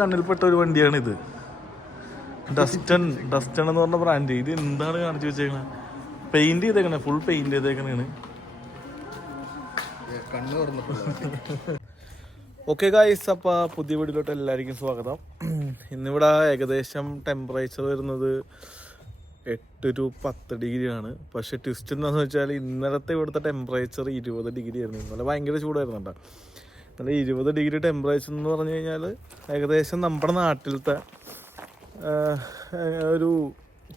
കണ്ണിൽപ്പെട്ട ഒരു വണ്ടിയാണിത്. ഡസ്റ്റൺ എന്ന് പറഞ്ഞ ബ്രാൻഡ്. ഇത് എന്താണ് കാണിച്ചു വെച്ചേക്കണേ? പെയിന്റ് ചെയ്തേക്കണേ, ഫുൾ പെയിന്റ് ചെയ്തേക്കണേണ്. ഓക്കെ ഗായ്സ്, അപ്പോൾ പുതിയ വീഡിയോയിലോട്ട് എല്ലാവർക്കും സ്വാഗതം. ഇന്നിവിടെ ഏകദേശം ടെമ്പറേച്ചർ വരുന്നത് 8 to 10 ഡിഗ്രിയാണ്. പക്ഷെ ട്വിസ്റ്റ് എന്താണെന്ന് വെച്ചാൽ ഇന്നലത്തെ ഇവിടുത്തെ ടെമ്പറേച്ചർ 20 ഡിഗ്രി ആയിരുന്നു. ഇന്നലെ ഭയങ്കര ചൂടായിരുന്നുണ്ടോ. ഇന്നലെ 20 ഡിഗ്രി ടെമ്പറേച്ചർ എന്ന് പറഞ്ഞു കഴിഞ്ഞാൽ ഏകദേശം നമ്മുടെ നാട്ടിലത്തെ ഒരു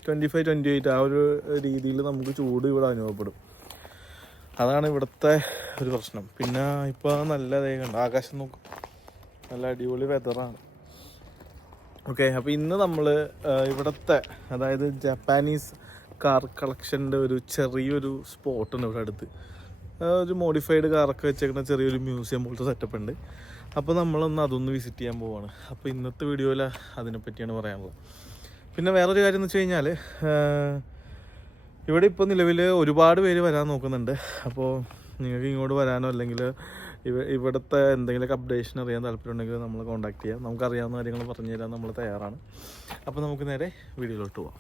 25-28 ആ ഒരു രീതിയിൽ നമുക്ക് ചൂട് ഇവിടെ അനുഭവപ്പെടും. അതാണ് ഇവിടുത്തെ ഒരു പ്രശ്നം. പിന്നെ ഇപ്പോൾ നല്ല കണ്ട ആകാശം നോക്കും, നല്ല അടിപൊളി വെതറാണ്. ഓക്കെ, അപ്പോൾ ഇന്ന് നമ്മൾ ഇവിടുത്തെ അതായത് ജപ്പാനീസ് കാർ കളക്ഷൻ്റെ ഒരു ചെറിയൊരു സ്പോട്ടുണ്ട് ഇവിടെ അടുത്ത്. ഒരു മോഡിഫൈഡ് കാറൊക്കെ വെച്ചേക്കുന്ന ചെറിയൊരു മ്യൂസിയം പോലത്തെ സെറ്റപ്പ് ഉണ്ട്. അപ്പോൾ നമ്മളൊന്ന് അതൊന്ന് വിസിറ്റ് ചെയ്യാൻ പോവാണ്. അപ്പോൾ ഇന്നത്തെ വീഡിയോയിൽ അതിനെപ്പറ്റിയാണ് പറയാനുള്ളത്. പിന്നെ വേറൊരു കാര്യം എന്ന് വെച്ച് കഴിഞ്ഞാൽ ഇവിടെ ഇപ്പോൾ നിലവിൽ ഒരുപാട് പേര് വരാൻ നോക്കുന്നുണ്ട്. അപ്പോൾ നിങ്ങൾക്ക് ഇങ്ങോട്ട് വരാനോ അല്ലെങ്കിൽ ഇവിടുത്തെ എന്തെങ്കിലുമൊക്കെ അപ്ഡേഷൻ അറിയാൻ താല്പര്യമുണ്ടെങ്കിൽ നമ്മൾ കോൺടാക്ട് ചെയ്യാം. നമുക്കറിയാവുന്ന കാര്യങ്ങൾ പറഞ്ഞു തരാൻ നമ്മൾ തയ്യാറാണ്. അപ്പോൾ നമുക്ക് നേരെ വീഡിയോയിലോട്ട് പോവാം.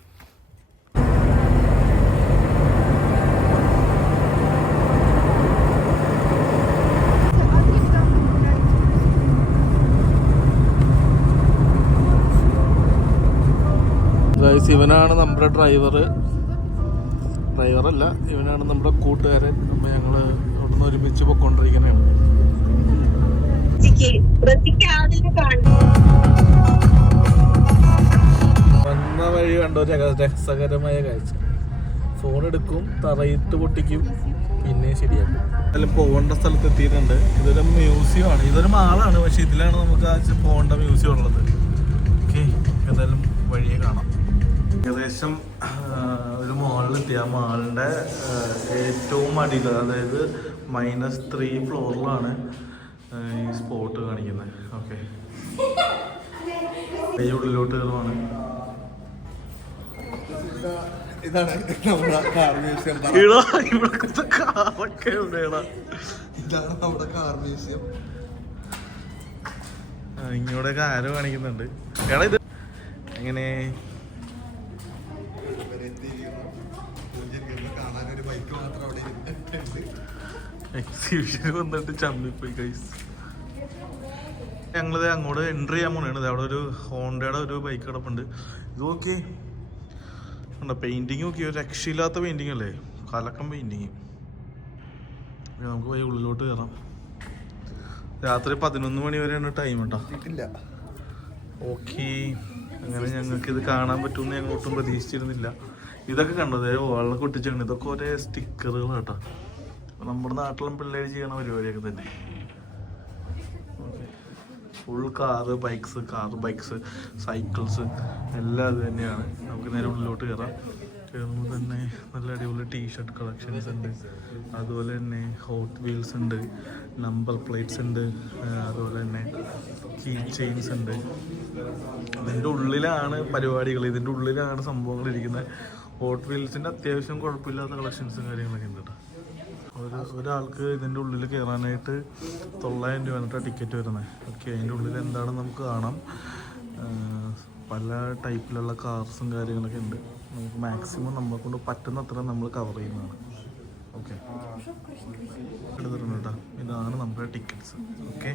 ഇവനാണ് നമ്മുടെ ഡ്രൈവറല്ല, ഇവനാണ് നമ്മുടെ കൂട്ടുകാരൻ. അപ്പോൾ ഞങ്ങൾ അവിടെ നിന്ന് ഒരുമിച്ച് പൊയ്ക്കൊണ്ടിരിക്കുന്നതാണ്. വന്ന വഴി കണ്ട ഒരു രസകരമായ കാഴ്ച. ഫോൺ എടുക്കും, തറയിട്ട് പൊട്ടിക്കും, പിന്നെ ശരിയാക്കും. അതിൽ പോകേണ്ട സ്ഥലത്ത് എത്തിയിട്ടുണ്ട്. ഇതൊരു മ്യൂസിയമാണ്, ഇതൊരു മാളാണ്. പക്ഷെ ഇതിലാണ് നമുക്ക് പോകേണ്ട മ്യൂസിയം ഉള്ളത്. ഓക്കെ, എന്തായാലും വഴിയെ കാണാം. ഏകദേശം ഒരു മാളിലെത്തി. ആ മാളിൻ്റെ ഏറ്റവും അടിയിൽ, അതായത് -3 ഫ്ലോറിലാണ് ഈ സ്പോട്ട് കാണിക്കുന്നത്. ഓക്കെ, ഈ ഉള്ളിലോട്ട് കയറുവാണ്. ഇതാണ് നമ്മുടെ കാർ മ്യൂസിയം. ഇതാണ് നമ്മുടെ കാർ മ്യൂസിയം. ഇങ്ങോട്ടൊക്കെ ആരോ കാണിക്കുന്നുണ്ട്. എടാ ഇത് എങ്ങനെ എക്സിബിഷന് വന്നിട്ട് ചമ്മിപ്പോയി ഗൈസ്. ഞങ്ങളിത് അങ്ങോട്ട് എൻട്രി ചെയ്യാൻ പോണത്. അവിടെ ഒരു ഹോണ്ടയുടെ ഒരു ബൈക്ക് കിടപ്പുണ്ട്. ഇത് നോക്കി ഉണ്ടോ, പെയിന്റിങ് നോക്കി, ഒരു രക്ഷയില്ലാത്ത പെയിന്റിങ് അല്ലേ, കലക്കം പെയിന്റിങ്. നമുക്ക് പോയി ഉള്ളിലോട്ട് കയറാം. രാത്രി 11 മണി വരെയാണ് ടൈം കേട്ടോ. ഓക്കെ, അങ്ങനെ ഞങ്ങൾക്ക് ഇത് കാണാൻ പറ്റുമെന്ന് ഞങ്ങൾ ഒട്ടും പ്രതീക്ഷിച്ചിരുന്നില്ല. ഇതൊക്കെ കണ്ടത് വെള്ളം കൊട്ടിച്ചാണ്. ഇതൊക്കെ ഒരേ സ്റ്റിക്കറുകൾ കേട്ടോ. നമ്മുടെ നാട്ടിലും പിള്ളേർ ചെയ്യണ പരിപാടിയൊക്കെ തന്നെ. ഫുൾ കാറ് ബൈക്സ് സൈക്കിൾസ് എല്ലാം അത് തന്നെയാണ്. നമുക്ക് നേരെ ഉള്ളിലോട്ട് കയറാം. കയറുമ്പോൾ തന്നെ നല്ല അടിപൊളി ടീഷർട്ട് കളക്ഷൻസ് ഉണ്ട്. അതുപോലെ തന്നെ ഹോട്ട് വീൽസ് ഉണ്ട്, നമ്പർ പ്ലേറ്റ്സ് ഉണ്ട്, അതുപോലെ തന്നെ കീ ചെയിൻസ് ഉണ്ട്. ഇതിൻ്റെ ഉള്ളിലാണ് പരിപാടികൾ, ഇതിൻ്റെ ഉള്ളിലാണ് സംഭവങ്ങൾ ഇരിക്കുന്നത്. ഹോട്ട് വീൽസിൻ്റെ അത്യാവശ്യം കുഴപ്പമില്ലാത്ത കളക്ഷൻസും കാര്യങ്ങളൊക്കെ ഉണ്ട് കേട്ടോ. ഒരാൾക്ക് ഇതിൻ്റെ ഉള്ളിൽ കയറാനായിട്ട് 900 രൂപ ടിക്കറ്റ് വരുന്നത്. ഓക്കെ, അതിൻ്റെ ഉള്ളിൽ എന്താണെന്ന് നമുക്ക് കാണാം. പല ടൈപ്പിലുള്ള കാർസും കാര്യങ്ങളൊക്കെ ഉണ്ട്. നമുക്ക് മാക്സിമം നമ്മളെ കൊണ്ട് പറ്റുന്നത്ര നമ്മൾ കവർ ചെയ്യുന്നതാണ്. ഓക്കെ, എടുത്തിട്ടുണ്ട് കേട്ടോ. ഇതാണ് നമ്മുടെ ടിക്കറ്റ്സ്. ഓക്കെ,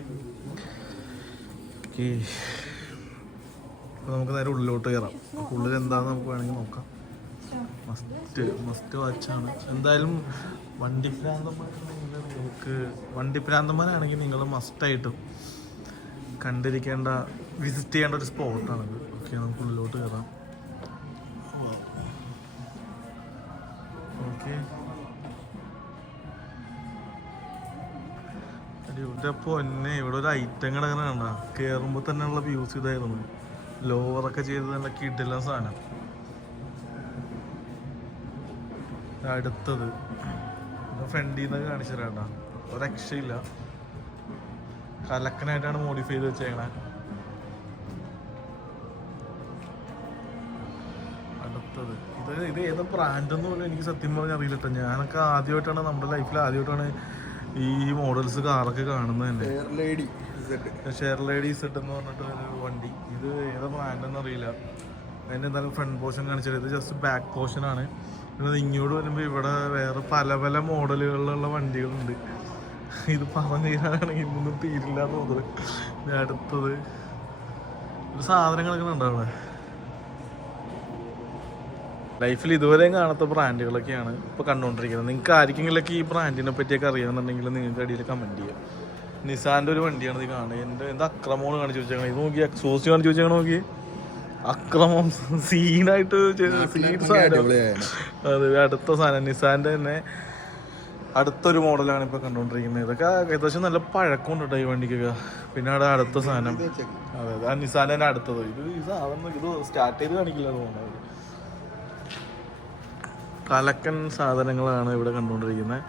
അപ്പോൾ നമുക്ക് നേരെ ഉള്ളിലോട്ട് കയറാം. ഉള്ളിൽ എന്താണെന്ന് നമുക്ക് വേണമെങ്കിൽ നോക്കാം. മസ്റ്റ് വാച്ചാണ്. എന്തായാലും വണ്ടിപ്രാന്തന്മാരാണെങ്കിൽ നിങ്ങൾ മസ്റ്റായിട്ടും കണ്ടിരിക്കേണ്ട, വിസിറ്റ് ചെയ്യേണ്ട ഒരു സ്പോട്ടാണിത്. ഓക്കെ, നമുക്ക് ഉള്ളിലോട്ട് കയറാം. ഓക്കെ, ഇവിടെ പൊന്നെ ഇവിടെ ഒരു ഐറ്റം കിടക്കണ കണ്ട. കയറുമ്പോൾ തന്നെയുള്ള വ്യൂസ് ഇതായിരുന്നു. ലോവറൊക്കെ ചെയ്ത് നല്ല കിടിലൻ സാധനം. അടുത്തത് ഫ്രണ്ടിൽ നിന്നൊക്കെ കാണിച്ചു തരാണ്ട, ഒരു രക്ഷയില്ല. കലക്കനായിട്ടാണ് മോഡിഫൈ ചെയ്ത് വെച്ചേക്കണേ. അടുത്തത് ഇത് ഏതാ ബ്രാൻഡെന്ന് പോലും എനിക്ക് സത്യം പറഞ്ഞാൽ അറിയില്ല കേട്ടോ. ഞാനൊക്കെ ആദ്യമായിട്ടാണ്, നമ്മുടെ ലൈഫിൽ ആദ്യമായിട്ടാണ് ഈ മോഡൽസ് കാറൊക്കെ കാണുന്നത് തന്നെ. ഷെയർ ലേഡീസ് എന്ന് പറഞ്ഞിട്ട് ഒരു വണ്ടി. ഇത് ഏതാ ബ്രാൻഡെന്ന് അറിയില്ല. അതിൻ്റെ എന്തായാലും ഫ്രണ്ട് പോർഷൻ കാണിച്ചത്. ഇത് ജസ്റ്റ് ബാക്ക് പോർഷനാണ്. പിന്നെ ഇങ്ങോട്ട് വരുമ്പോൾ ഇവിടെ വേറെ പല പല മോഡലുകളിലുള്ള വണ്ടികളുണ്ട്. ഇത് പറഞ്ഞു തീരാനാണെങ്കിൽ ഇതൊന്നും തീരില്ല എന്ന് തോന്നുന്നത്. ഇത് അടുത്തത് സാധനങ്ങളൊക്കെ ഉണ്ടാവുക. ലൈഫിൽ ഇതുവരെയും കാണാത്ത ബ്രാൻഡുകളൊക്കെയാണ് ഇപ്പോൾ കണ്ടുകൊണ്ടിരിക്കുന്നത്. നിങ്ങൾക്ക് ആർക്കെങ്കിലൊക്കെ ഈ ബ്രാൻഡിനെ പറ്റിയൊക്കെ അറിയാമെന്നുണ്ടെങ്കിൽ നിങ്ങൾക്ക് അടിയിൽ കമൻറ്റ് ചെയ്യാം. നിസാൻ്റെ ഒരു വണ്ടിയാണ് ഇത് കാണുന്നത്. എന്താ അക്രമമാണ് കാണിച്ചു വെച്ചേക്കണം. ഇത് നോക്കി എക്സോസ്റ്റ് കാണിച്ചു വെച്ചേക്കണം. നോക്കി അക്രമം സീനായിട്ട് അതെ. അടുത്ത സാധനം നിസാൻ്റെ തന്നെ അടുത്തൊരു മോഡലാണ് ഇപ്പോൾ കണ്ടുകൊണ്ടിരിക്കുന്നത്. ഇതൊക്കെ ഏകദേശം നല്ല പഴക്കമുണ്ട് കേട്ടോ ഈ വണ്ടിക്കൊക്കെ. പിന്നെ അവിടെ അടുത്ത സാധനം അതെ ആ നിസാൻ്റെ തന്നെ അടുത്തത്. ഈ സാധനം ഇത് സ്റ്റാർട്ട് ചെയ്ത് കാണിക്കില്ല തോന്നുന്നത്. കലക്കൻ സാധനങ്ങളാണ് ഇവിടെ കണ്ടുകൊണ്ടിരിക്കുന്നത്.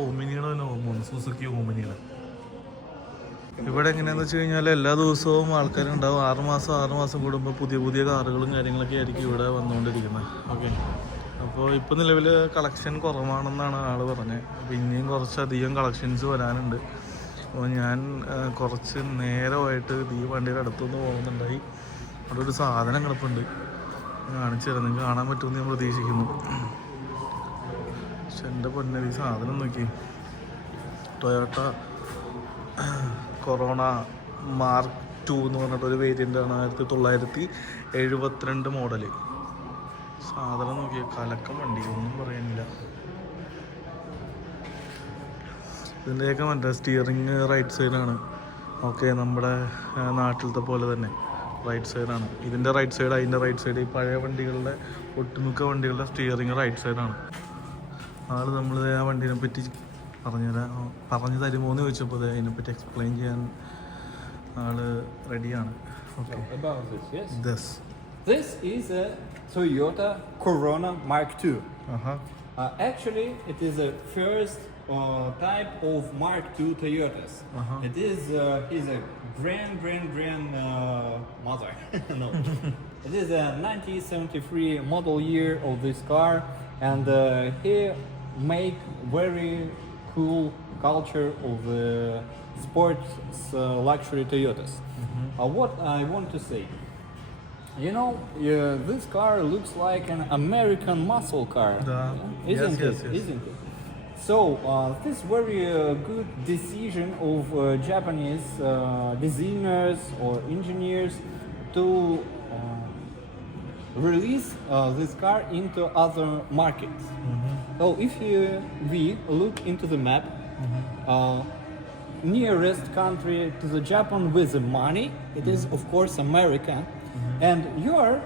ഓമിനിയുടെ തന്നെ ഓർമ്മ, സുസുക്കി ഓമിനിയുടെ. ഇവിടെ എങ്ങനെയാണെന്ന് വെച്ച് കഴിഞ്ഞാൽ എല്ലാ ദിവസവും ആൾക്കാരുണ്ടാവും. 6 മാസം കൂടുമ്പോൾ പുതിയ പുതിയ കാറുകളും കാര്യങ്ങളൊക്കെ ആയിരിക്കും ഇവിടെ വന്നുകൊണ്ടിരിക്കുന്നത്. ഓക്കെ, അപ്പോൾ ഇപ്പോൾ നിലവിൽ കളക്ഷൻ കുറവാണെന്നാണ് ആൾ പറഞ്ഞത്. അപ്പോൾ ഇനിയും കുറച്ചധികം കളക്ഷൻസ് വരാനുണ്ട്. അപ്പോൾ ഞാൻ കുറച്ച് നേരമായിട്ട് ഈ വണ്ടിയുടെ അടുത്തുനിന്ന് പോകുന്നുണ്ടായി. അവിടെ ഒരു സാധനം കിടപ്പുണ്ട്, കാണിച്ചു തരാം. നിങ്ങൾക്ക് കാണാൻ പറ്റുമെന്ന് ഞാൻ പ്രതീക്ഷിക്കുന്നു. പക്ഷെ എൻ്റെ പൊന്നെ ഈ സാധനം നോക്കി. ടൊയോട്ട കൊറോണ മാർക്ക് 2 എന്ന് പറഞ്ഞിട്ടൊരു വേരിയൻ്റാണ്. 1972 മോഡല്. സാധനം നോക്കിയ കലക്കം വണ്ടി, ഒന്നും പറയാനില്ല. ഇതിൻ്റെയൊക്കെ മറ്റേ സ്റ്റിയറിങ് റൈറ്റ് സൈഡാണ്. ഓക്കെ, നമ്മുടെ നാട്ടിലത്തെ പോലെ തന്നെ റൈറ്റ് സൈഡാണ്. ഇതിൻ്റെ റൈറ്റ് സൈഡ്, അതിൻ്റെ റൈറ്റ് സൈഡ്. ഈ പഴയ വണ്ടികളുടെ ഒട്ടുമിക്ക വണ്ടികളുടെ സ്റ്റിയറിങ് റൈറ്റ് സൈഡാണ്. ആൾ നമ്മൾ ആ വണ്ടീനെ പറ്റി പറഞ്ഞു തരുമോ എന്ന് ചോദിച്ചപ്പോൾ അതിനെപ്പറ്റി എക്സ്പ്ലെയിൻ ചെയ്യാൻ ആള് റെഡിയാണ്. Okay, This is a Toyota Corona Mark II. Actually, it is the first type of Mark II Toyotas. It is a grand mother. No, it is a 1973 model year of this car, and he make very cool culture of sports luxury Toyotas. What I want to say. You know, this car looks like an American muscle car, isn't it? Isn't it? So this very good decision of Japanese designers or engineers to release this car into other markets. So if we look into the map, nearest country to the Japan with the money, it is of course America. And you are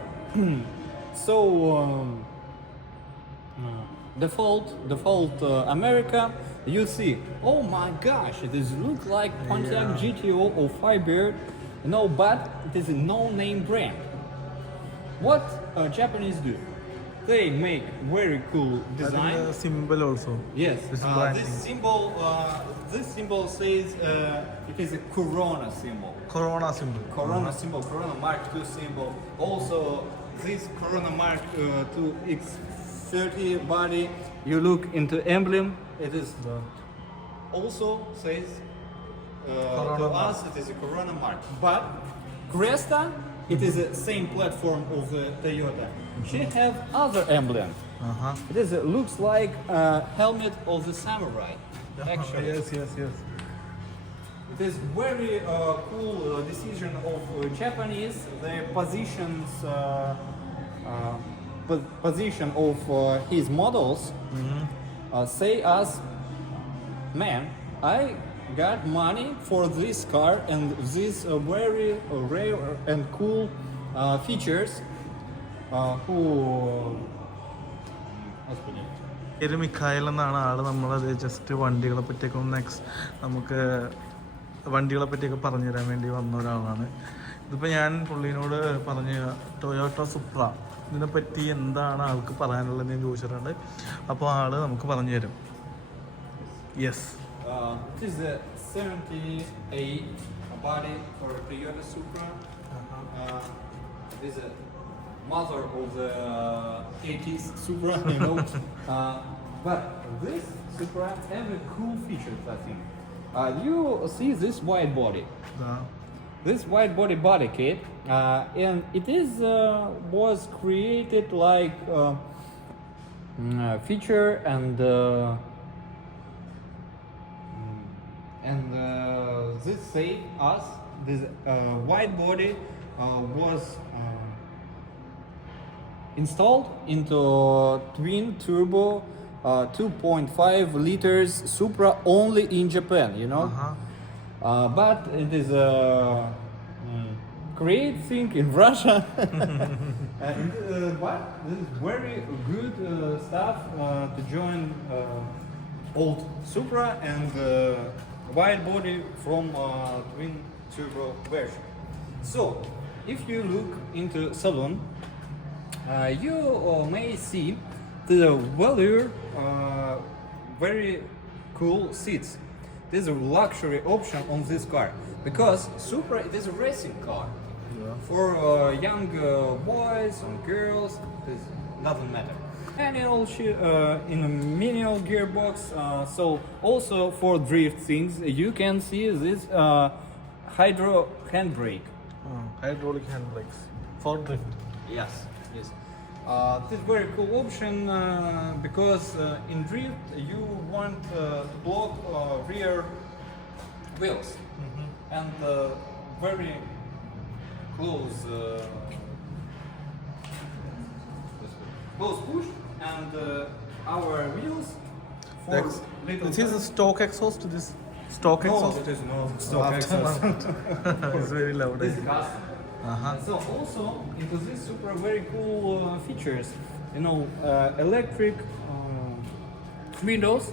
so default America. You see, oh my gosh, it is look like Pontiac GTO or Firebird. No, but it is a no-name brand. What Japanese do? They make very cool design. Symbol also. Yes, this symbol says it is a Corona symbol. Corona symbol. Corona symbol, Corona Mark II symbol. Also, this Corona Mark II X30 body, you look into emblem, it is also says to us it is a Corona Mark. But Cresta, it is the same platform of the Toyota. She have other emblem. It is looks like a helmet of the samurai. Actually, yes. it is very cool decision of Japanese. Their position of his models say us, man, I got money for this car and these very rare and cool features. പേര് മിഖായൽ എന്നാണ് ആള്. നമ്മളത് just വണ്ടികളെ പറ്റിയൊക്കെ നമുക്ക് വണ്ടികളെ പറ്റിയൊക്കെ പറഞ്ഞു തരാൻ വേണ്ടി വന്ന ഒരാളാണ്. ഇതിപ്പോൾ ഞാൻ പുള്ളീനോട് പറഞ്ഞ് ടൊയോട്ട സുപ്ര ഇതിനെപ്പറ്റി എന്താണ് ആൾക്ക് പറയാനുള്ളത് ഞാൻ ചോദിച്ചിട്ടുണ്ട്. അപ്പോൾ ആള് നമുക്ക് പറഞ്ഞു തരും. Yes, It is a 78 body for Toyota Supra. It is a mother of the 80s Supra, you know. But this Supra have a cool features, I think. You see this wide body. Yeah. This wide body kit, and it is was created like feature and this saved us. This wide body was installed into twin turbo 2.5 liters Supra only in Japan, you know. But it is a great thing in Russia. But this is very good stuff to join old Supra and wide body from twin turbo version. So, if you look into salon, you may see the velour very cool seats. This is a luxury option on this car because Supra it is a racing car. For young boys and girls, it doesn't matter. Manual in a manual gearbox, so also for drift things you can see this hydro handbrake. Hydraulic handbrakes for drift. Yes, yes. This is very cool option because in drift you want to block rear wheels and very close push and our wheels for little. This is a stock exhaust. This stock exhaust. it is not stock exhaust. It's very loud. This is custom. So also into this Supra very cool features, you know, electric windows,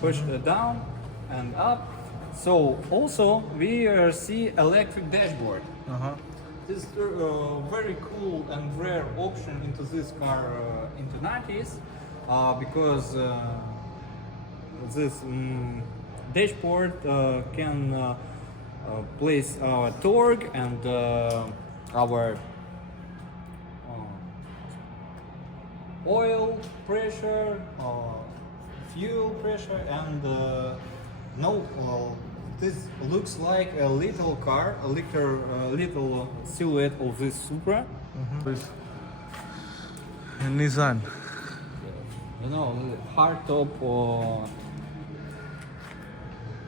push down and up. So also we see electric dashboard. This is very cool and rare option into this car into 90s because this dashboard can place our torque and our oil pressure, fuel pressure, and this looks like a little car, a little silhouette of this Supra. This Nissan. You know, hardtop.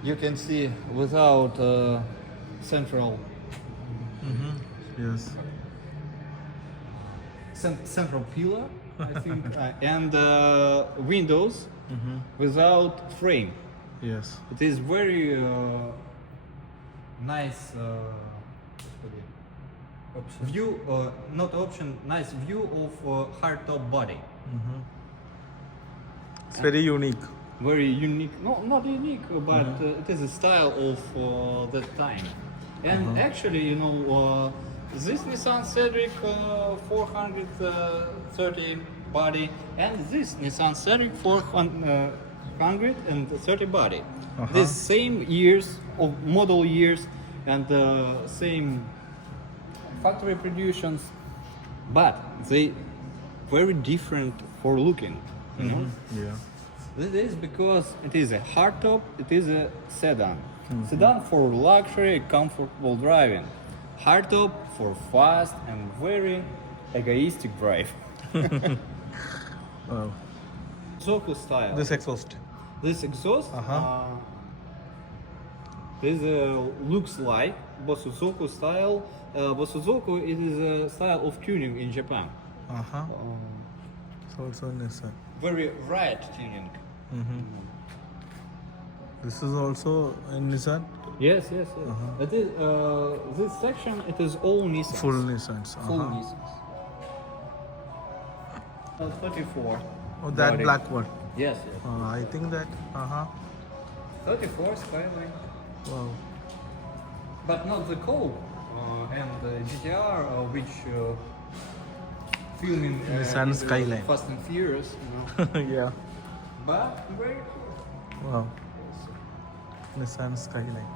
You can see without central Yes. central pillar, I think, and windows without frame. Yes. It is very nice view, not option, nice view of hardtop body. It's very unique. Very unique, no, not unique, but it is a style of that time. And actually, you know, this Nissan Cedric 430 body and this Nissan Cedric 430 body, the same years of model years and same factory productions, but they very different for looking, you know. Yeah. This is because it is a hardtop, it is a sedan. Sedan for luxury, comfortable driving. Hardtop for fast and very egoistic drive. Wow. Zoku style. This exhaust. This exhaust this looks like Bosuzoku style. Bosuzoku it is a style of tuning in Japan. It's also Nissan. Very right tuning. This is also in Nissan. Yes, yes, yes. It is this section. It is all Nissan. Full Nissans. Full Nissans. 34. Oh, that body. black one. Yes, yes. I think that. 34 Skyline. Wow. But not the Cope and the GTR, which filming Nissan in Skyline. Fast and Furious, you know. Yeah. But very cool. Wow. Nissan Skyline.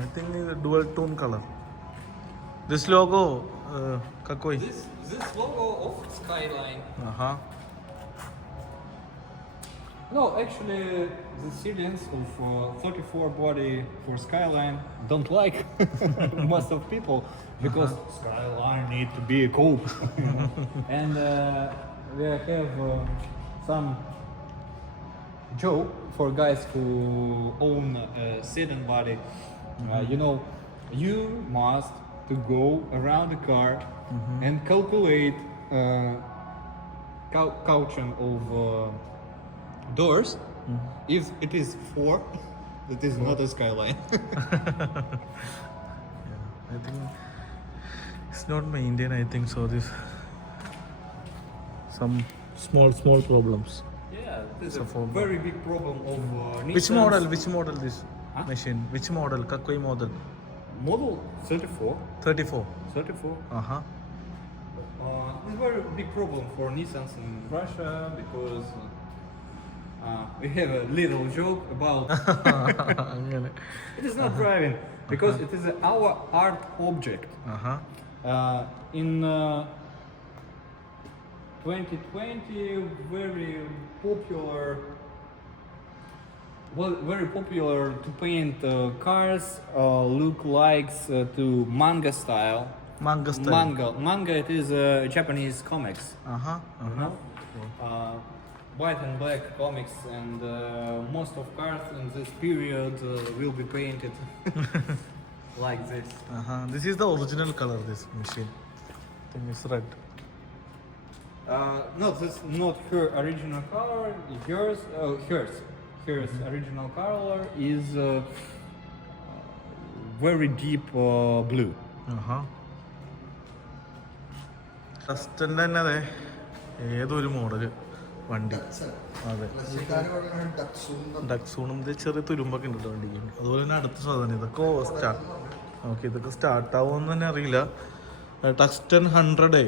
I think it's a dual tone color. This logo какой? This logo of Skyline. Ага. No, actually, the series of 34 body for Skyline don't like most of people because Skyline need to be a coupe. And we have some joke for guys who own a sedan body. You know, you must to go around the car and calculate caution of doors. If it is 4, it is not a Skyline. I think it's not maintained. I think so. This some small problems. Yeah, this is So a for- very big problem of Which Nissan's model? Which model this Huh? machine? Which model? Какой model? Model 34. 34. 34. Aha. It's a very big problem for Nissans in Russia because we have a little joke about അങ്ങനെ. it is not driving because it is our art object. Aha. In 2020, very popular to paint cars look likes to manga style. Manga style. Manga it is Japanese comics. Aha. You know? White and black comics, and most of cars in this period will be painted like this. Aha. This is the original color. This machine. I think it's red. No, this not her original color. Hers, hers original color is very deep blue. ആഹാ ഡസ്റ്റൻ്റെ തന്നെ അതെ ഏതൊരു model വണ്ടി അതെ ഡക്സൂണും ഇത് ചെറിയ തുരുമ്പൊക്കെ ഉണ്ട് കേട്ടോ വണ്ടിക്ക്. അതുപോലെ തന്നെ അടുത്ത സാധനം ഇതൊക്കെ സ്റ്റാർട്ട് ഓക്കെ ഇതൊക്കെ സ്റ്റാർട്ട് ആവുമെന്ന് തന്നെ അറിയില്ല. ടക്സ്റ്റൺ 100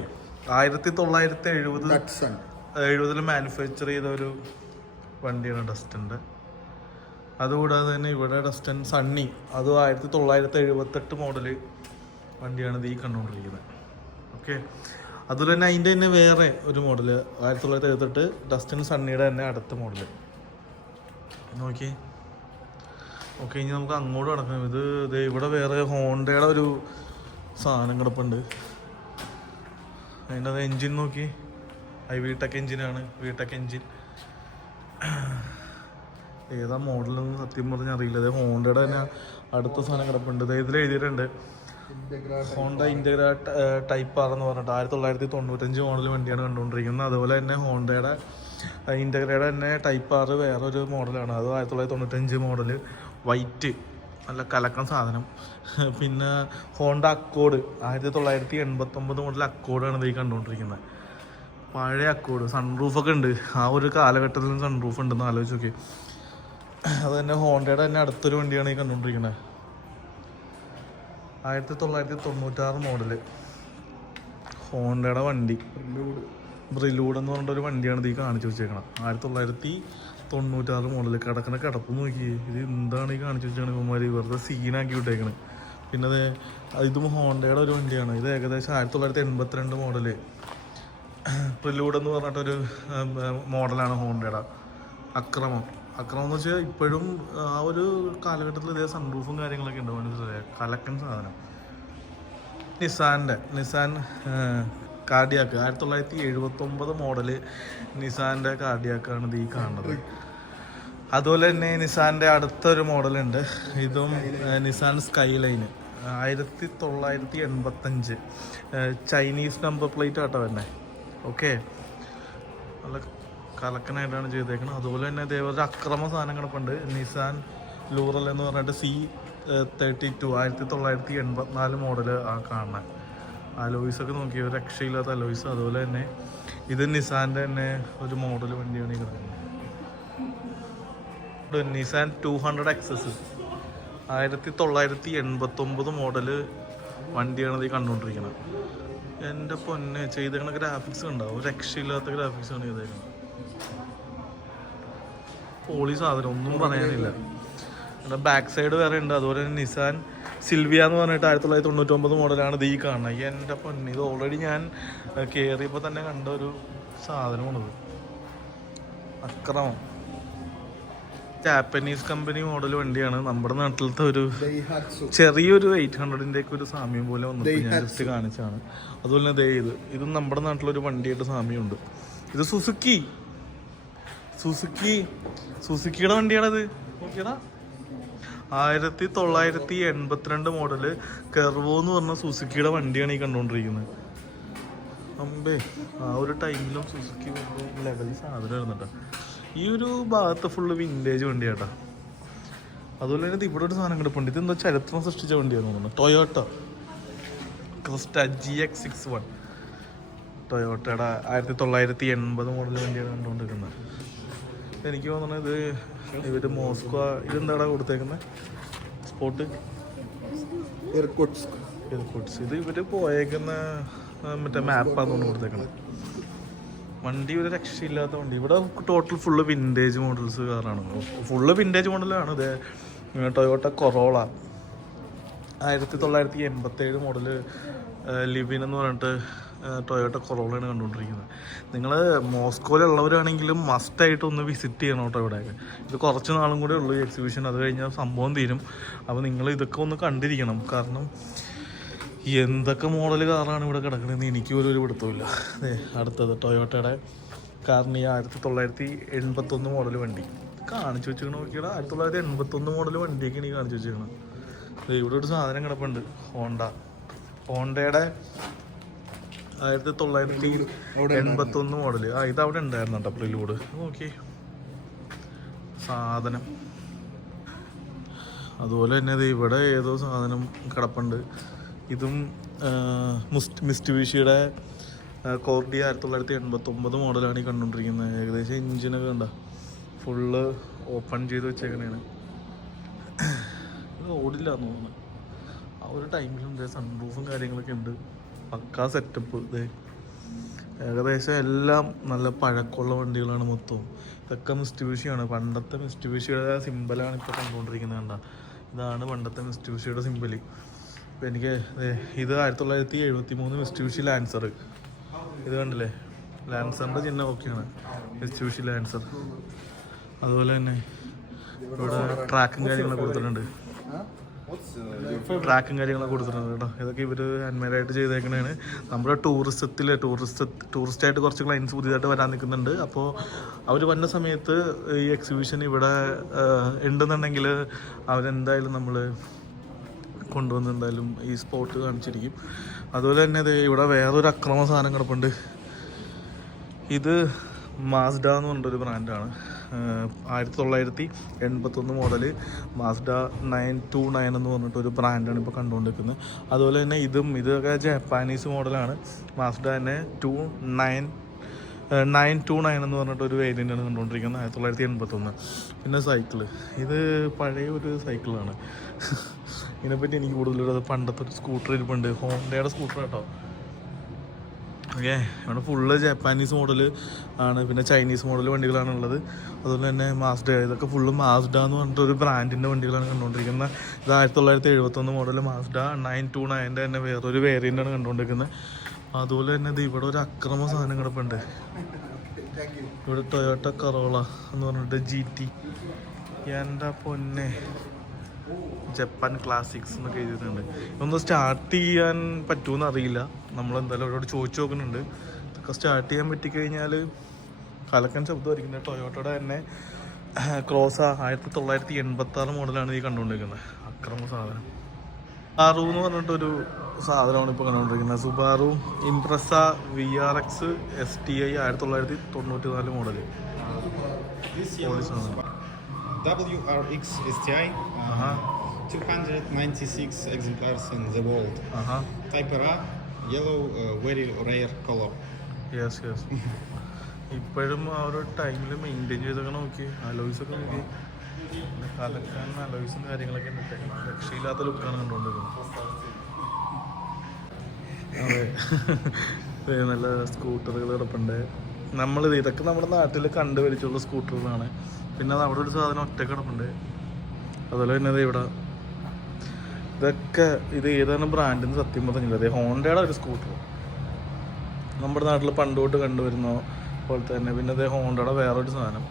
1970 മാനുഫാക്ചർ ചെയ്ത ഒരു വണ്ടിയാണ് ഡസ്റ്റൻ്റെ. അതുകൂടാതെ തന്നെ ഇവിടെ ഡസ്റ്റൺ സണ്ണി അത് 1978 മോഡല് വണ്ടിയാണ് ഇത് ഈ കണ്ടുകൊണ്ടിരിക്കുന്നത്. ഓക്കെ അതുപോലെ തന്നെ അതിൻ്റെ തന്നെ വേറെ ഒരു മോഡല് 1978 ഡസ്റ്റൺ സണ്ണിയുടെ തന്നെ അടുത്ത മോഡല് നോക്കി. ഓക്കെ ഇനി നമുക്ക് അങ്ങോട്ട് കിടക്കാം. ഇത് ഇവിടെ വേറെ ഹോണ്ടയുടെ ഒരു സാധനം കിടപ്പുണ്ട്. അതിൻ്റെ അത് എൻജിൻ നോക്കി. VTEC എൻജിനാണ്. VTEC എൻജിൻ ഏതാ മോഡലൊന്നും സത്യം പറഞ്ഞാൽ അറിയില്ല. അതായത് ഹോണ്ടയുടെ തന്നെ അടുത്ത സാധനം കിടപ്പുണ്ട്. ഇതിൽ എഴുതിയിട്ടുണ്ട് ഹോണ്ട ഇൻറ്റഗ്ര ടൈപ്പ് ആർ എന്ന് പറഞ്ഞിട്ട് 1995 മോഡൽ വണ്ടിയാണ് കണ്ടുകൊണ്ടിരിക്കുന്നത്. അതുപോലെ തന്നെ ഹോണ്ടയുടെ ഇൻറ്റഗ്രയുടെ തന്നെ ടൈപ്പ് ആർ വേറൊരു മോഡലാണ്. അത് 1995 മോഡല് വൈറ്റ് നല്ല കലക്കൻ സാധനം. പിന്നെ ഹോണ്ട അക്കോഡ് 1989 മോഡൽ അക്കോഡാണ് ഇത് കണ്ടുകൊണ്ടിരിക്കുന്നത്. പഴയ അക്കോഡ് സൺറൂഫൊക്കെ ഉണ്ട്. ആ ഒരു കാലഘട്ടത്തിൽ സൺറൂഫ് ഉണ്ടെന്ന് ആലോചിച്ച് നോക്കി. അത് തന്നെ ഹോണ്ടയുടെ തന്നെ അടുത്തൊരു വണ്ടിയാണ് ഈ കണ്ടുകൊണ്ടിരിക്കുന്നത്. 1996 മോഡല് ഹോണ്ടയുടെ വണ്ടി ബ്രിലൂഡ് എന്ന് പറഞ്ഞിട്ടൊരു വണ്ടിയാണ് ഇത് ഈ കാണിച്ചു വെച്ചേക്കണം. 1996 മോഡല് കിടക്കുന്ന കിടപ്പ് നോക്കി. ഇത് എന്താണ് ഈ കാണിച്ചു വെച്ചാണ് ഇവന്മാർ വെറുതെ സീനാക്കി വിട്ടേക്കണത്. പിന്നെ ഇതും ഹോണ്ടയുടെ ഒരു വണ്ടിയാണ്. ഇത് ഏകദേശം 1982 മോഡല് പ്രിലൂഡ് എന്ന് പറഞ്ഞിട്ടൊരു മോഡലാണ് ഹോണ്ടയുടെ. അക്രമം എന്ന് വെച്ചാൽ ഇപ്പോഴും ആ ഒരു കാലഘട്ടത്തിൽ ഇതേ സൺറൂഫും കാര്യങ്ങളൊക്കെ ഉണ്ട്. മനസ്സിലായ കലക്കൻ സാധനം. നിസാൻ കാർഡിയാക്ക് 1979 മോഡല് നിസാൻ്റെ കാർഡിയാക്കാണ് ഇത് ഈ കാണുന്നത്. അതുപോലെ തന്നെ നിസാൻ്റെ അടുത്തൊരു മോഡലുണ്ട്. ഇതും നിസാൻ സ്കൈലൈന് 1985 ചൈനീസ് നമ്പർ പ്ലേറ്റ് ആട്ടോ തന്നെ. ഓക്കെ നല്ല കലക്കനായിട്ടാണ് ചെയ്തേക്കുന്നത്. അതുപോലെ തന്നെ ഇതേപോലെ അക്രമ സാധനം കിടപ്പുണ്ട്. നിസാൻ ലൂറൽ എന്ന് പറഞ്ഞിട്ട് C32 1984 മോഡല് ആ കാണാൻ. അലോയ്സൊക്കെ നോക്കി ഒരു രക്ഷയില്ലാത്ത അലോയ്സ്. അതുപോലെ തന്നെ ഇത് നിസാൻ്റെ തന്നെ ഒരു മോഡൽ വണ്ടിയാണ് ഈ കിടക്കുന്നത്. നിസാൻ 200 XS 1989 മോഡല് വണ്ടിയാണ് ഇത് കണ്ടുകൊണ്ടിരിക്കുന്നത്. എൻ്റെ പൊന്നെ ചെയ്തേക്കണ ഗ്രാഫിക്സ് ഉണ്ടാവും. ഒരു രക്ഷയില്ലാത്ത ഗ്രാഫിക്സാണ് ചെയ്തേക്കുന്നത്. പോളി സാധനം ഒന്നും പറയാനില്ല. പിന്നെ ബാക്ക് സൈഡ് വേറെ ഉണ്ട്. അതുപോലെ തന്നെ നിസാൻ സിൽവിയ എന്ന് പറഞ്ഞിട്ട് 1999 മോഡലാണ് ഇത് ഈ കാണുന്നത്. ഈ എൻ്റെ പൊന്നി, ഇത് ഓൾറെഡി ഞാൻ കയറിയപ്പോൾ തന്നെ കണ്ട ഒരു സാധനമാണിത്. അക്രമം ജാപ്പനീസ് കമ്പനി മോഡൽ വണ്ടിയാണ്. നമ്മുടെ നാട്ടിലത്തെ ഒരു ചെറിയൊരു 800ൻ്റെ ഒക്കെ ഒരു സാമ്യം പോലെ വന്നിട്ട് ഞാൻ ജസ്റ്റ് കാണിച്ചാണ്. അതുപോലെ തന്നെ ഇതും നമ്മുടെ നാട്ടിലൊരു വണ്ടിയായിട്ട് സാമ്യമുണ്ട്. ഇത് സുസുക്കിയുടെ വണ്ടിയാണത്. നോക്കിയടാ, 1982 മോഡല് കെർവോ എന്ന് പറഞ്ഞ സുസുക്കിയുടെ വണ്ടിയാണ് ഈ കണ്ടുകൊണ്ടിരിക്കുന്നത്. അമ്പേ, ആ ഒരു ടൈമിലും സുസുക്കി ലെവൽ സാധനം ഇരുന്നിട്ടാ. ഈ ഒരു ഭാഗത്ത് ഫുള്ള് വിൻറ്റേജ് വണ്ടിയാട്ടാ. അതുപോലെ തന്നെ ഇവിടെ ഒരു സാധനം കിടപ്പുണ്ട്. ഇതെന്തോ ചരിത്രം സൃഷ്ടിച്ച വണ്ടിയാണെന്ന് തോന്നുന്നു. ടൊയോട്ട ക്രിസ്റ്റ GX61 ടൊയോട്ടയുടെ 1980 മോഡൽ വണ്ടിയാണ് കണ്ടുകൊണ്ടിരിക്കുന്നത്. എനിക്ക് തോന്നുന്നത് ഇവര് മോസ്കോ ഇതെന്താടാ കൊടുത്തേക്കുന്നത് സ്പോട്ട് എയർപോർട്ട്സ്. ഇത് ഇവര് പോയേക്കുന്ന മറ്റേ മാപ്പാന്ന് തോന്നുന്നു കൊടുത്തേക്കുന്നത്. വണ്ടി ഒരു രക്ഷയില്ലാത്ത വണ്ടി. ഇവിടെ ടോട്ടൽ ഫുള്ള് വിൻറ്റേജ് മോഡൽസ് കാറാണ്. ഫുള്ള് വിൻറ്റേജ് മോഡലാണ്. ഇത് ടൊയോട്ട കൊറോള 1987 മോഡല് ലിവിൻ എന്ന് പറഞ്ഞിട്ട് ടൊയോട്ട കൊറോളയാണ് കണ്ടുകൊണ്ടിരിക്കുന്നത്. നിങ്ങൾ മോസ്കോയിലുള്ളവരാണെങ്കിലും മസ്റ്റായിട്ട് ഒന്ന് വിസിറ്റ് ചെയ്യണം കേട്ടോ ഇവിടെയൊക്കെ. ഇത് കുറച്ച് നാളും കൂടെ ഉള്ളൂ ഈ എക്സിബിഷൻ. അത് കഴിഞ്ഞാൽ സംഭവം തീരും. അപ്പോൾ നിങ്ങൾ ഇതൊക്കെ ഒന്ന് കണ്ടിരിക്കണം. കാരണം എന്തൊക്കെ മോഡൽ കാറാണ് ഇവിടെ കിടക്കണമെന്ന് എനിക്ക് പോലും ഒരു പിടുത്തമില്ല. അടുത്തത് ടൊയോട്ടയുടെ കാറിന് 1981 മോഡൽ വണ്ടി കാണിച്ചു വെച്ചിരിക്കണം. നോക്കിയാൽ 1981 മോഡൽ വണ്ടിയൊക്കെ എനിക്ക് കാണിച്ചു വെച്ചിരിക്കണം. ഇവിടെ ഒരു സാധനം കിടപ്പുണ്ട്, ഹോണ്ടയുടെ 1981 മോഡല്. ഇതവിടെ ഉണ്ടായിരുന്നു കേട്ടോ പ്രിലൂഡ്. നോക്കി സാധനം. അതുപോലെ തന്നെ ഇവിടെ ഏതോ സാധനം കിടപ്പുണ്ട്. ഇതും മിസ്റ്റുബിഷിയുടെ കോർഡി 1989 മോഡലാണ് ഈ കണ്ടുകൊണ്ടിരിക്കുന്നത്. ഏകദേശം എഞ്ചിനൊക്കെ കണ്ട ഫുള്ള് ഓപ്പൺ ചെയ്ത് വെച്ചേക്കണേണ്. ഇത് ഓടില്ല എന്ന് തോന്നുന്നു. ആ ഒരു ടൈമിലുണ്ട് സൺറൂഫും കാര്യങ്ങളൊക്കെ ഉണ്ട്. പക്കാ സെറ്റപ്പ്. ഇത് ഏകദേശം എല്ലാം നല്ല പഴക്കമുള്ള വണ്ടികളാണ് മൊത്തം. ഇതൊക്കെ മിസ്റ്റുബിഷിയാണ്. പണ്ടത്തെ മിസ്റ്റുബിഷിയുടെ സിമ്പലാണ് ഇപ്പോൾ കണ്ടുകൊണ്ടിരിക്കുന്നത്. കണ്ട, ഇതാണ് പണ്ടത്തെ മിസ്റ്റുബിഷിയുടെ സിമ്പല്. ഇപ്പം എനിക്ക് ഇത് 1973 മിസ്റ്റുബിഷി ലാൻസർ. ഇത് കണ്ടില്ലേ, ലാൻസറിൻ്റെ ചിഹ്നം ഓക്കെയാണ് മിസ്റ്റുബിഷി ലാൻസർ. അതുപോലെ തന്നെ ഇവിടെ ട്രാക്കും കാര്യങ്ങളൊക്കെ കൊടുത്തിട്ടുണ്ട്. കേട്ടോ. ഇതൊക്കെ ഇവർ ഹാൻഡ്മെയ്ഡായിട്ട് ചെയ്തേക്കണതാണ്. നമ്മുടെ ടൂറിസ്റ്റായിട്ട് കുറച്ച് ക്ലയൻസ് പുതിയതായിട്ട് വരാൻ നിൽക്കുന്നുണ്ട്. അപ്പോൾ അവർ വന്ന സമയത്ത് ഈ എക്സിബിഷൻ ഇവിടെ ഉണ്ടെന്നുണ്ടെങ്കിൽ അവരെന്തായാലും നമ്മൾ കൊണ്ടുവന്ന് എന്തായാലും ഈ സ്പോട്ട് കാണിച്ചിരിക്കും. അതുപോലെ തന്നെ ഇവിടെ വേറൊരു അക്രമ സാധനം കിടപ്പുണ്ട്. ഇത് മാസ്ഡ എന്ന് പറഞ്ഞൊരു ബ്രാൻഡാണ്. 1981 മോഡല് മാസ്ഡ 929 എന്ന് പറഞ്ഞിട്ടൊരു ബ്രാൻഡാണ് ഇപ്പോൾ കണ്ടുകൊണ്ടിരിക്കുന്നത്. അതുപോലെ തന്നെ ഇതൊക്കെ ജപ്പാനീസ് മോഡലാണ്. മാസ്ഡ തന്നെ 929 എന്ന് പറഞ്ഞിട്ടൊരു വേരിയൻ്റാണ് കണ്ടുകൊണ്ടിരിക്കുന്നത് 1981. പിന്നെ സൈക്കിള്, ഇത് പഴയ ഒരു സൈക്കിളാണ്. ഇതിനെപ്പറ്റി എനിക്ക് കൂടുതലൊരു പണ്ടത്തെ ഒരു സ്കൂട്ടർ ഇരിപ്പുണ്ട്, ഹോണ്ടയുടെ സ്കൂട്ടർ കേട്ടോ. ഓക്കെ, ഇവിടെ ഫുള്ള് ജപ്പാനീസ് മോഡൽ ആണ്. പിന്നെ ചൈനീസ് മോഡൽ വണ്ടികളാണ് ഉള്ളത്. അതുപോലെ തന്നെ മാസ്ഡ, ഇതൊക്കെ ഫുള്ള് മാസ്ഡ എന്ന് പറഞ്ഞിട്ടൊരു ബ്രാൻഡിൻ്റെ വണ്ടികളാണ് കണ്ടുകൊണ്ടിരിക്കുന്നത്. ഇത് 1971 മോഡൽ മാസ്ഡ 929 തന്നെ വേറൊരു വേരിയൻ്റാണ് കണ്ടുകൊണ്ടിരിക്കുന്നത്. അതുപോലെ തന്നെ ഇവിടെ ഒരു അക്രമ സാധനം കിടപ്പുണ്ട്. ഇവിടെ ടൊയോട്ട കൊറോള എന്ന് പറഞ്ഞിട്ട് GT. എൻ്റെ പൊന്നെ, ജപ്പാൻ ക്ലാസിക്സ് എന്നൊക്കെ എഴുതിയിട്ടുണ്ട്. ഇതൊന്ന് സ്റ്റാർട്ട് ചെയ്യാൻ പറ്റുമെന്ന് അറിയില്ല. നമ്മളെന്തായാലും അവരോട് ചോദിച്ചു നോക്കുന്നുണ്ട്. ഇതൊക്കെ സ്റ്റാർട്ട് ചെയ്യാൻ പറ്റിക്കഴിഞ്ഞാൽ കലക്കൻ ശബ്ദമായിരിക്കുന്നത്. ടൊയോട്ടയുടെ തന്നെ ക്രോസ 1986 മോഡലാണ് ഈ കണ്ടുകൊണ്ടിരിക്കുന്നത്. അക്രമ സാധനം. സുബാറു എന്ന് പറഞ്ഞിട്ടൊരു സാധനമാണ് ഇപ്പോൾ കണ്ടുകൊണ്ടിരിക്കുന്നത്. സുബാറു Impreza VRX STI 1994 model. WRX STI, 296 exemplars in the world. Type R, yellow, very rare color. Yes. ഇപ്പോഴും ആ ഒരു ടൈമിൽ മെയിൻറ്റെയിൻ ചെയ്തൊക്കെ നോക്കി. അലോയ്സൊക്കെ നോക്കി. പിന്നെ കലക്കാൻ അലോയ്സും കാര്യങ്ങളൊക്കെ ഇട്ടേക്കണം. രക്ഷയില്ലാത്ത ലുക്കാണ് കണ്ടുകൊണ്ടിരിക്കുന്നത്. അതെ, നല്ല സ്കൂട്ടറുകൾ കിടപ്പുണ്ട്. ഇതൊക്കെ നമ്മുടെ നാട്ടിൽ കണ്ടുപിടിച്ചുള്ള സ്കൂട്ടറുകളാണ്. പിന്നെ അവിടെ ഒരു സാധനം ഒറ്റ കിടപ്പുണ്ട്. അതുപോലെ തന്നെ ദേ ഇവിടെ ഇതൊക്കെ ഇത് ഏതാണ് ബ്രാൻഡെന്ന് സത്യം പറഞ്ഞില്ല. അതെ, ഹോണ്ടയുടെ ഒരു സ്കൂട്ടർ നമ്മുടെ നാട്ടിൽ പണ്ട് തൊട്ട് കണ്ടുവരുന്ന പോലത്തെ തന്നെ. പിന്നെ അതേ ഹോണ്ടയുടെ വേറൊരു സാധനം.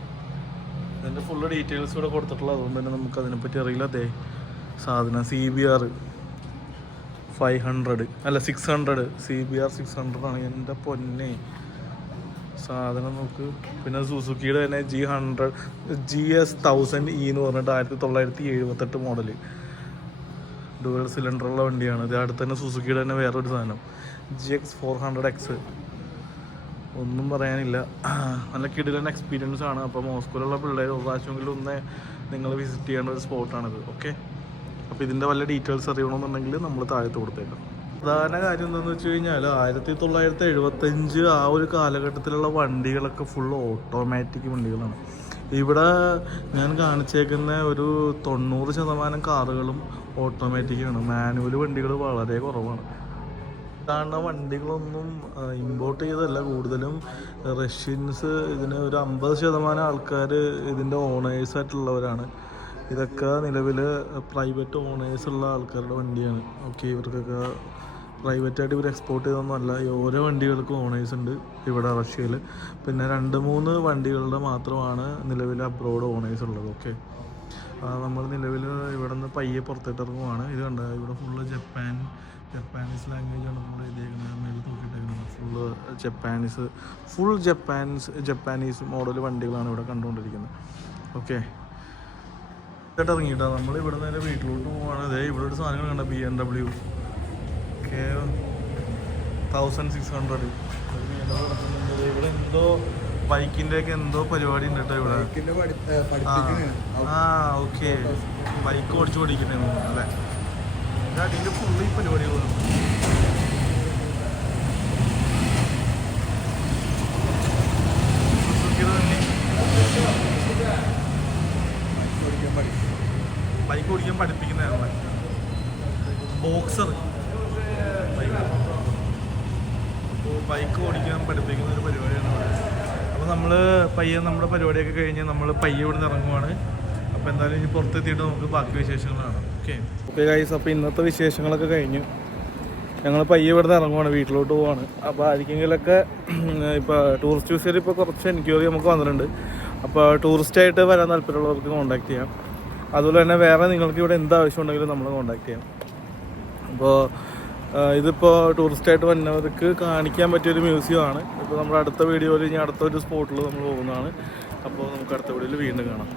ഇതിൻ്റെ ഫുള്ള് ഡീറ്റെയിൽസ് ഇവിടെ കൊടുത്തിട്ടുള്ള, അതുകൊണ്ട് തന്നെ നമുക്ക് അതിനെപ്പറ്റി അറിയില്ല. അതേ സാധനം CBR 500 അല്ല 600, CBR 600 ആണ്. എൻ്റെ പൊന്നെ സാധനം നോക്ക്. പിന്നെ സുസുക്കിയുടെ തന്നെ GS1000E എന്ന് പറഞ്ഞിട്ട് 1978 മോഡല് ഡുവൽ സിലിണ്ടറുള്ള വണ്ടിയാണ്. ഇത് അടുത്ത് തന്നെ സുസുക്കിയുടെ തന്നെ വേറൊരു സാധനം GX 400X. ഒന്നും പറയാനില്ല, നല്ല കിടിലൻ എക്സ്പീരിയൻസ് ആണ്. അപ്പോൾ മോസ്കോയിലുള്ള പിള്ളേർ ഒരു പ്രാവശ്യമെങ്കിലും ഒന്ന് നിങ്ങൾ വിസിറ്റ് ചെയ്യേണ്ട ഒരു സ്പോട്ടാണിത്. ഓക്കെ, അപ്പോൾ ഇതിൻ്റെ വല്ല ഡീറ്റെയിൽസ് അറിയണമെന്നുണ്ടെങ്കിൽ നമ്മൾ താഴത്ത് കൊടുത്തേക്കാം. പ്രധാന കാര്യം എന്താണെന്ന് വെച്ച് കഴിഞ്ഞാൽ 1975 ആ ഒരു കാലഘട്ടത്തിലുള്ള വണ്ടികളൊക്കെ ഫുള്ള് ഓട്ടോമാറ്റിക് വണ്ടികളാണ്. ഇവിടെ ഞാൻ കാണിച്ചേക്കുന്ന ഒരു 90% കാറുകളും ഓട്ടോമാറ്റിക്കാണ്. മാനുവൽ വണ്ടികൾ വളരെ കുറവാണ്. കാണുന്ന വണ്ടികളൊന്നും ഇമ്പോർട്ട് ചെയ്തല്ല, കൂടുതലും റഷ്യൻസ്. ഇതിന് ഒരു 50% ആൾക്കാർ ഇതിൻ്റെ ഓണേഴ്സായിട്ടുള്ളവരാണ്. ഇതൊക്കെ നിലവിൽ പ്രൈവറ്റ് ഓണേഴ്സുള്ള ആൾക്കാരുടെ വണ്ടിയാണ്. ഓക്കെ, ഇവർക്കൊക്കെ പ്രൈവറ്റായിട്ട് ഇവർ എക്സ്പോർട്ട് ചെയ്തൊന്നുമല്ല. ഓരോ വണ്ടികൾക്കും ഓണേഴ്സ് ഉണ്ട് ഇവിടെ റഷ്യയിൽ. പിന്നെ 2-3 വണ്ടികളുടെ മാത്രമാണ് നിലവിൽ അബ്രോഡ് ഓണേഴ്സ് ഉള്ളത്. ഓക്കെ, നമ്മൾ നിലവിൽ ഇവിടെ നിന്ന് പയ്യെ പുറത്തിട്ട് ഇറങ്ങുവാണ്. ഇത് കണ്ട ഇവിടെ ഫുള്ള് ജപ്പാനീസ് ലാംഗ്വേജാണ് നമ്മൾ എഴുതിയേക്കുന്നത്, മേലെ തൂക്കിയിട്ടേക്കുന്നത്. ഫുൾ ജപ്പാനീസ് മോഡൽ വണ്ടികളാണ് ഇവിടെ കണ്ടുകൊണ്ടിരിക്കുന്നത്. ഓക്കെ, ഇതായിട്ട് ഇറങ്ങിയിട്ടാണ് നമ്മൾ ഇവിടെ നേരെ വീട്ടിലോട്ട് പോവാണ്. അതെ, ഇവിടെ ഒരു സാധനങ്ങൾ കണ്ട BMW K1600. ഇവിടെ എന്തോ ബൈക്കിൻ്റെ ഒക്കെ എന്തോ പരിപാടി ഉണ്ട് കേട്ടോ ഇവിടെ. ഓക്കെ, ബൈക്ക് ഓടിച്ച് പഠിക്കുന്നേ അല്ലേ? അതിൻ്റെ ഫുള്ള് ഈ പരിപാടികളാണ്. ബൈക്ക് ഓടിക്കാൻ പഠിപ്പിക്കുന്നതാണ് ബോക്സർ. അപ്പോൾ ബൈക്ക് ഓടിക്കാൻ പഠിപ്പിക്കുന്ന ഒരു പരിപാടിയാണ് ഇവിടെ. അപ്പോൾ നമ്മൾ പയ്യെ നമ്മുടെ പരിപാടിയൊക്കെ കഴിഞ്ഞ് നമ്മൾ പയ്യെ ഇവിടെ നിന്ന് ഇറങ്ങുവാണ്. അപ്പോൾ എന്തായാലും ഇനി പുറത്തെത്തിയിട്ട് നമുക്ക് ബാക്കി വിശേഷങ്ങളാണ്. ഓക്കെ ഗൈസ്, അപ്പോൾ ഇന്നത്തെ വിശേഷങ്ങളൊക്കെ കഴിഞ്ഞു. ഞങ്ങൾ പയ്യെ ഇവിടെ നിന്ന് ഇറങ്ങുവാണ്, വീട്ടിലോട്ട് പോവാണ്. അപ്പോൾ ആർക്കെങ്കിലൊക്കെ ഇപ്പോൾ ടൂറിസ്റ്റ് വിസയിൽ ഇപ്പോൾ കുറച്ച് എൻക്വയറി നമുക്ക് വന്നിട്ടുണ്ട്. അപ്പോൾ ടൂറിസ്റ്റായിട്ട് വരാൻ താല്പര്യമുള്ളവർക്ക് കോൺടാക്ട് ചെയ്യാം. അതുപോലെ തന്നെ വേറെ നിങ്ങൾക്ക് ഇവിടെ എന്ത് ആവശ്യം ഉണ്ടെങ്കിലും നമ്മൾ കോൺടാക്ട് ചെയ്യാം. അപ്പോൾ ഇതിപ്പോൾ ടൂറിസ്റ്റായിട്ട് വന്നവർക്ക് കാണിക്കാൻ പറ്റിയൊരു മ്യൂസിയമാണ്. ഇപ്പോൾ നമ്മുടെ അടുത്ത വീഡിയോയിൽ ഇനി അടുത്തൊരു സ്പോട്ടിൽ നമ്മൾ പോകുന്നതാണ്. അപ്പോൾ നമുക്ക് അടുത്ത വീഡിയോയിൽ വീണ്ടും കാണാം.